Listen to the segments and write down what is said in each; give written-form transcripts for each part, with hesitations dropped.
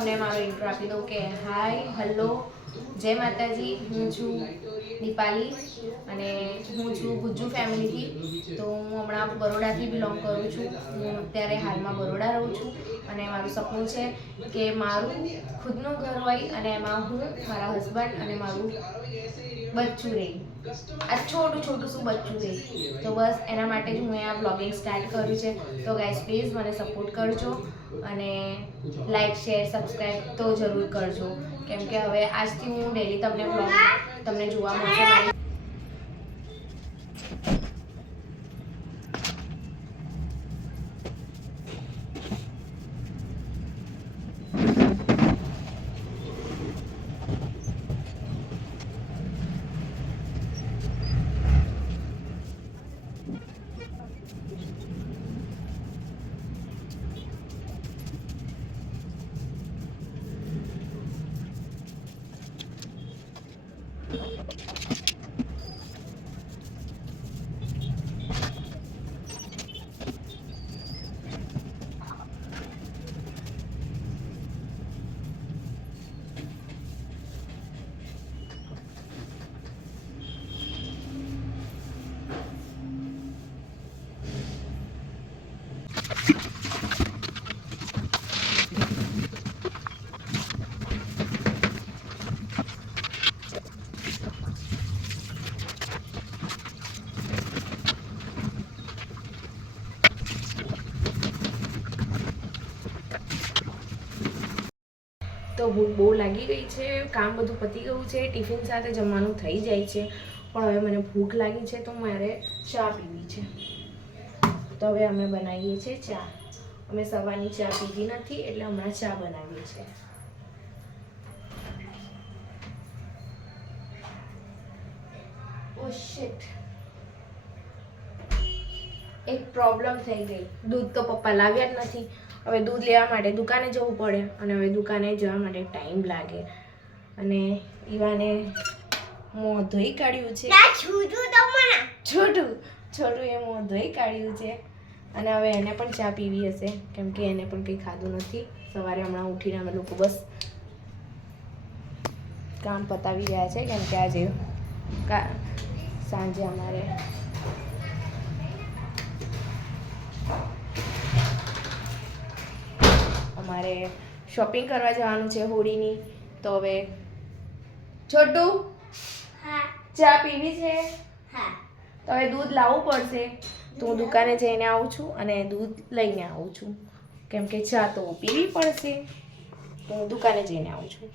તમને મારો ઇન્ટ્રો આપી દઉં કે હાય હેલો જય માતાજી, હું છું દીપાલી અને હું છું ગુજ્જુ ફેમિલીથી. તો હું હમણાં બરોડાથી બિલોંગ કરું છું. હું અત્યારે હાલમાં બરોડા રહું છું અને મારું સપનું છે કે મારું ખુદનું ઘર હોય અને એમાં હું, મારા હસબન્ડ અને મારું બચ્ચું રહે. આ છોટું શું બચ્ચું રહે. તો બસ એના માટે જ હું આ બ્લોગિંગ સ્ટાર્ટ કર્યું છે. તો ગાઈઝ પ્લીઝ મને સપોર્ટ કરજો અને લાઈક શેર સબસ્ક્રાઈબ તો જરૂર કરજો, કેમ કે હવે આજથી હું ડેલી તમને બ્લોગ તમને જોવા મળશે મારી. તો ભૂખ બહુ લાગી ગઈ છે, કામ બધું પતી ગયું છે, ટિફિન સાથે જમવાનું થઈ જાય છે, પણ હવે મને ભૂખ લાગી છે તો મારે ચા પીવી છે. તો હવે અમે બનાવીએ છીએ ચા. અમે સવારની ચા પીધી નથી એટલે હમણાં ચા બનાવીએ છીએ. ઓ શિટ, એક પ્રોબ્લેમ થઈ ગઈ. દૂધ તો પપ્પા લાવ્યા જ નથી. હવે દૂધ લેવા માટે દુકાને જવું પડે અને હવે દુકાને જવા માટે ટાઈમ લાગે અને ઈવાને મોં ધોઈ કાઢ્યું છે. છોટું એ મોં ધોઈ કાઢ્યું છે અને હવે એને પણ ચા પીવી હશે, કેમ કે એને પણ કંઈ ખાધું નથી. સવારે હમણાં ઉઠીને અમે લોકો બસ કામ પતાવી રહ્યા છે, કેમ કે આજે સાંજે અમારે શોપિંગ કરવા જવાનું છે હોળીની. તો હવે છોટું ચા પીવી છે. તો હવે દૂધ લાવવું પડશે. તો હું દુકાને જઈને આવું છું અને દૂધ લઈને આવું છું, કેમ કે ચા તો પીવી પડશે. તો હું દુકાને જઈને આવું છું.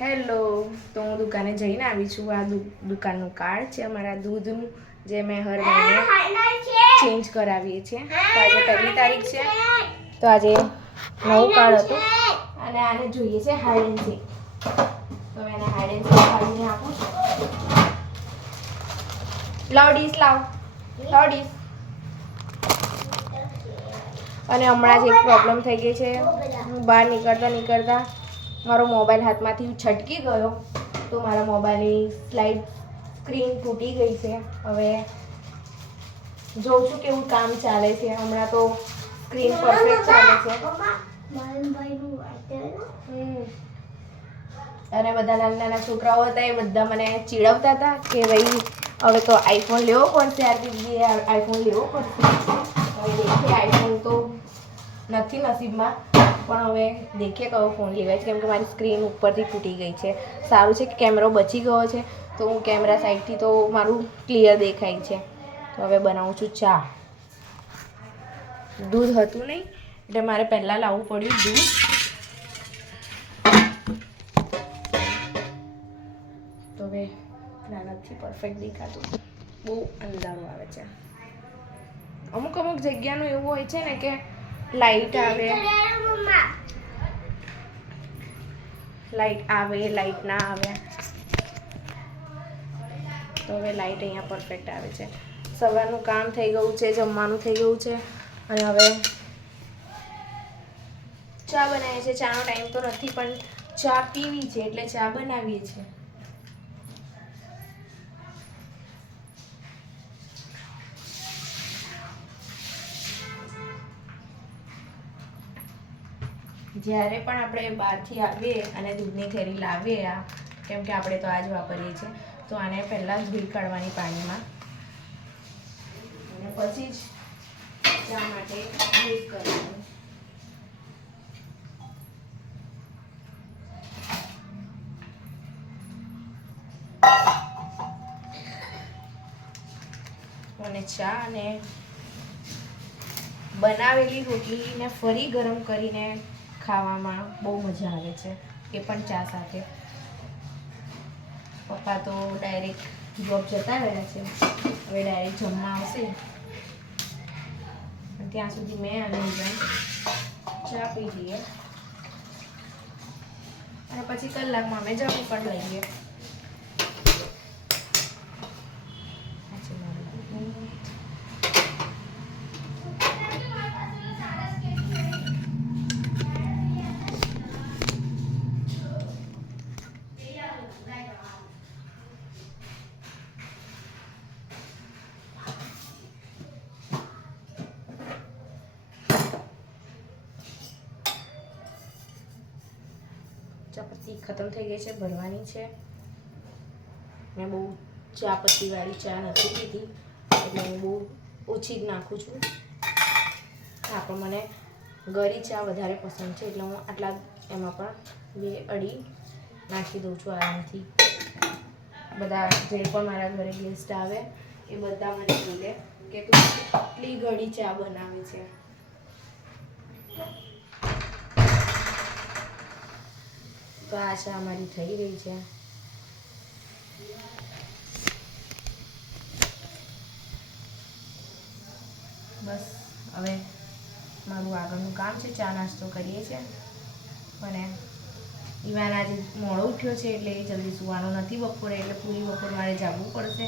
હેલો, તો હું દુકાને જઈને આવી છું. આ દુકાનનું કાર્ડ છે અમારા દૂધનું, જે મેં હર મહિને ચેન્જ કરાવીએ છીએ. તો આજે 1લી તારીખ છે, તો આજે નવું કાર્ડ હતું અને આને જોઈએ છે હાઇડ એન્ડ સીક. તો મેં એને હાઇડ એન્ડ સીક કાઢીને આપું છું. લાવ ડીશ, લાવ ડીશ. અને હમણાં જ એક પ્રોબ્લેમ થઈ ગઈ છે. હું બહાર નીકળતા મારો મોબાઈલ હાથમાંથી છટકી ગયો, તો મારા મોબાઈલની સ્ક્રીન તૂટી ગઈ છે. હવે જોઉં છું કેવું કામ ચાલે છે. હમણાં તો સ્ક્રીન પરફેક્ટ ચાલે છે. અને બધા નાના છોકરાઓ હતા એ બધા મને ચીડવતા હતા કે ભાઈ હવે તો આઈફોન લેવો પડશે, આઈફોન લેવો પડશે. હવે દેખીએ, આઈફોન તો નથી નસીબમાં, પણ હવે દેખીએ કયો ફોન લેવાય છે, કેમ કે મારી સ્ક્રીન ઉપરથી તૂટી ગઈ છે. સારું છે કે કેમેરો બચી ગયો છે, તો હું કેમેરા સાઈડથી તો મારું ક્લિયર દેખાય છે. તો હવે બનાવું છું ચા. દૂધ હતું નહીં એટલે મારે પહેલાં લાવવું પડ્યું દૂધ. તો હવે નથી પરફેક્ટ દેખાતું, બહુ અંધારું આવે છે. અમુક જગ્યાનું એવું હોય છે ને કે લાઈટ આવે, લાઈટ ના આવે. તો હવે લાઈટ અહીંયા પરફેક્ટ આવે છે. સવારનું કામ થઈ ગયું છે, જમવાનું થઈ ગયું છે અને હવે ચા બનાવીએ છીએ. ચાનો ટાઈમ તો નથી, પણ ચા પીવી છે એટલે ચા બનાવીએ છીએ. જ્યારે પણ આપણે બહારથી આવીએ અને દૂધની થેલી લાવીએ કેમ કે આપણે તો આ જ વાપરીએ છીએ તો આને પહેલાં જ ધોઈ કાઢવાની પાણીમાં અને પછી જ ચા માટે યુઝ કરવાનું. અને ચા અને બનાવેલી રોટલીને ફરી ગરમ કરીને ખાવામાં બહુ મજા આવે છે, એ પણ ચા સાથે. પપ્પા તો ડાયરેક્ટ જોબ જતા રહ્યા છે, હવે ડાયરેક્ટ જમવા આવશે. ત્યાં સુધી મેં અને ચા પી લઈએ અને પછી કલાકમાં અમે જમી પણ લઈએ. ચાપત્તી ખતમ થઈ ગઈ છે, ભરવાની છે. મેં બહુ ચાપત્તીવાળી ચા નથી પીધી એટલે હું બહુ ઓછી જ નાખું છું. હા, પણ મને ગળી ચા વધારે પસંદ છે એટલે હું આટલા એમાં પણ 2 અડી નાખી દઉં છું આરામથી. બધા જે પણ મારા ઘરે ગેસ્ટ આવે એ બધા મને બોલે કે તું આટલી ગળી ચા બનાવે છે. તો આ ચા અમારી થઈ ગઈ છે. બસ હવે મારું આગળનું કામ છે, ચા નાસ્તો કરીએ છીએ. અને ઈવાન આજે મોડો ઉઠ્યો છે એટલે એ જલ્દી સુવાનો નથી બપોરે, એટલે પૂરી બપોર મારે જાગવું પડશે.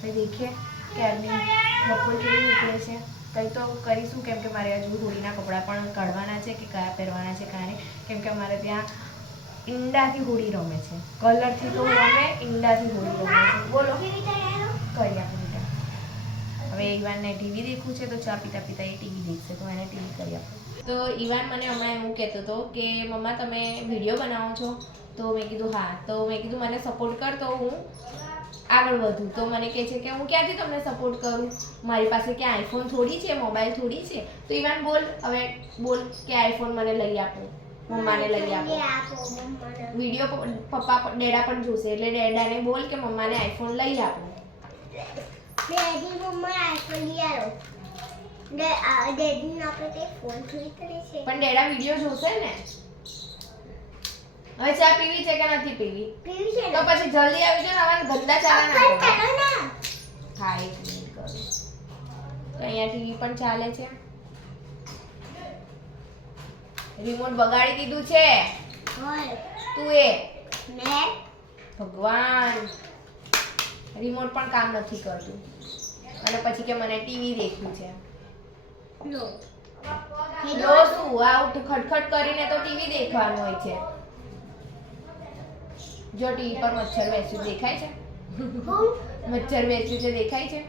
તો દેખીએ કે આજની બપોર કેવી નીકળે છે. કંઈ તો કરીશું કેમ કે મારે હજુ હોળીના કપડાં પણ કાઢવાના છે કે કયા પહેરવાના છે કયા નહીં. કેમ કે અમારે ત્યાં ઈંડાથી હોળી રમે છે, કલરથી તો રમે, ઈંડાથી હોળી રમે છે. બોલો કરી આપું. હવે ઈવાનને ટીવી દેખવું છે તો ચા પીતા પીતા એ ટીવી દેખશે તો એને ટીવી કરી આપું. તો ઈવાન મને હમણાં એવું કહેતો હતો કે મમ્મા તમે વિડીયો બનાવો છો? તો મેં કીધું હા. તો મેં કીધું મને સપોર્ટ કર તો હું આગળ વધું. તો મને કહે છે કે હું ક્યાંથી તમને સપોર્ટ કરું, મારી પાસે ક્યાં આઈફોન થોડી છે, મોબાઈલ થોડી છે. તો ઈવાન બોલ, હવે બોલ કે આઈફોન મને લઈ આપો, મમ્માને લઈ આપો. વિડીયો પપ્પા ડેડા પણ જોશે એટલે ડેડાને બોલ કે મમ્માને આઈફોન લઈ આપો. ડેડી મમ્મા આઈફોન લઈ આવો. ડેડી ના આપણે ફોન થોડી કરે છે. પણ ડેડા વિડીયો જોશે ને. હવે ચા પીવી છે કે નથી પીવી? પીવી છે. તો પછી જલ્દી આવી જાવ, આવા ગંદા ચા ના કરો. હા, 1 મિનિટ કરો. તો અહીંયા ટીવી પણ ચાલે છે. રિમોટ બગાડી દીધું છે. તું એ મેં ભગવાન રિમોટ પણ કામ નથી કરતું અને પછી કે મને ટીવી દેખવું છે. લો શું આઉટ ખટખટ કરીને તો ટીવી દેખવાનું હોય છે. જો ટીવી પર મચ્છર બેસ્યું દેખાય છે? મચ્છર બેસ્યું છે દેખાય છે?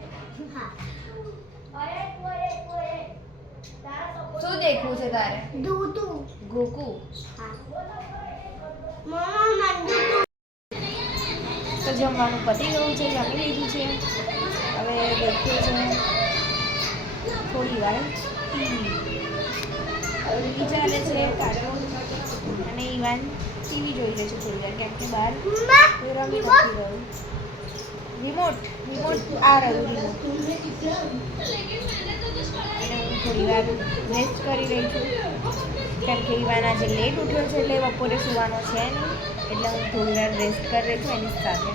હા. શું દેખવું છે તારે? દૂધુ ગોકુ. હા. મમ્મા મંદુ તો જમવાનું પતી ગયું છે, જમી લીધું છે. હવે દેખીએ છે થોડી વાર ટીવી ચાલે છે, કાર્ટૂન, અને ઈવાન ટીવી જોઈ લે છે થોડી વાર કેમ કે બહાર રમી નથી રહ્યું. રિમોટ આ રહ્યું રિમોટ. અને હું થોડી વાર રેસ્ટ કરી રહી છું કેમ કે ઈવાન આજે લેટ ઉઠ્યો છે એટલે બપોરે સુવાનો છે નહીં, એટલે હું થોડી વાર રેસ્ટ કરી રહી છું એની સાથે.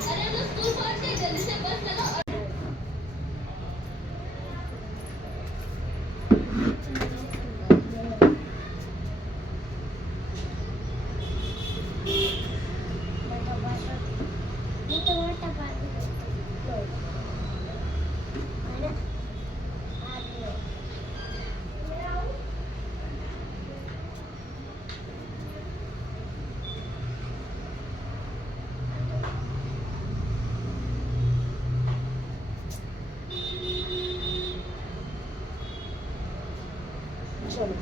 ચલો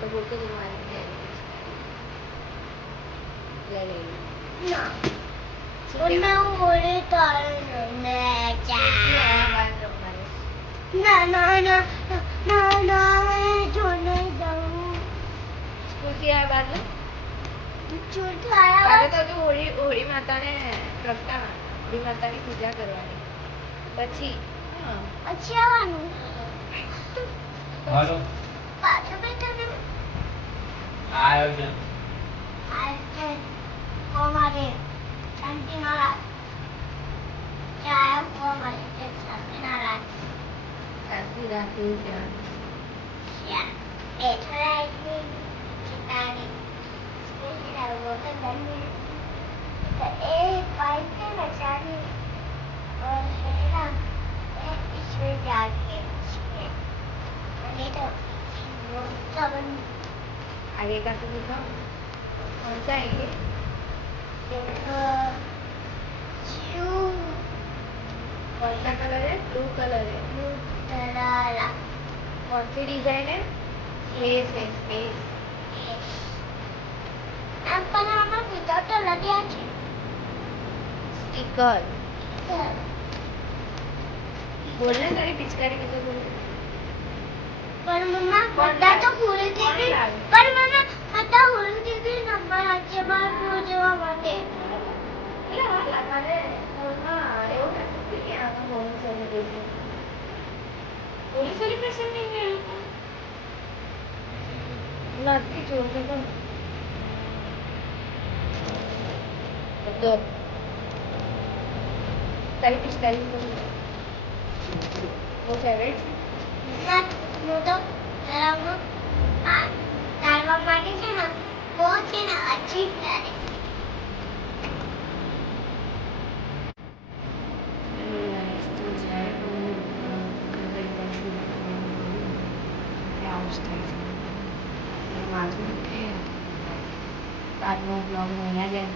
તો બોલતો જ મારે લઈ લઈ ના હું હોળી તારે નહીં ના ના ના ના ના જો નહીં જાઉં સ્કૂલથી આ બાર જૂઠ કાલે આયા તો તું હોળી માતાને પ્રગટાવવાની હોળી માતાની પૂજા કરવાની પછી પછી આવવાનું હાલો પાછો બેઠા ને આવ્યો છે આજે અમારે શાંતિ ના ચાય અમારે શાંતિ ના રાત શાંતિ રાખવું ત્યાં બેઠા એટલે ચિતાની સ્કૂલથી આવ્યો તો ગરમી તો એ પાઇપ છે ને ચાની और है ना इसमें जाके इसमें અને તો सब आगे का तो दिखाओ कौन सा है ये देखो चू कौन सा कलर है ब्लू कलर है तरारा कौन सी डिजाइन है स्पेस है स्पेस अपन हमारा पिता तो लगे છે स्टिकर बोलना तेरी पिचकारी कैसे बोल पर मम्मा कौन હતા તો લાગે? ભૂલ कौन દીધી लागे? પર મમ્મા હતા ભૂલ દીધી નંબર આજે બાર પૂજવા માટે એટલે હા લાગે સ્કૂલમાં એવું નથી કે આમાં હોળી સેલિબ્રેશન હોળી સેલિબ્રેશન નહીં ગયું નથી જોયું તો તો તારી પિચકારી वो फेवरेट ના હું તો તરામાં આ તારવા માટે છે ને બહુ છે ને અજીબ લાગે આજનો બ્લોગ અહીંયા જાય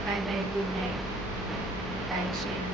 bye bye good night thanks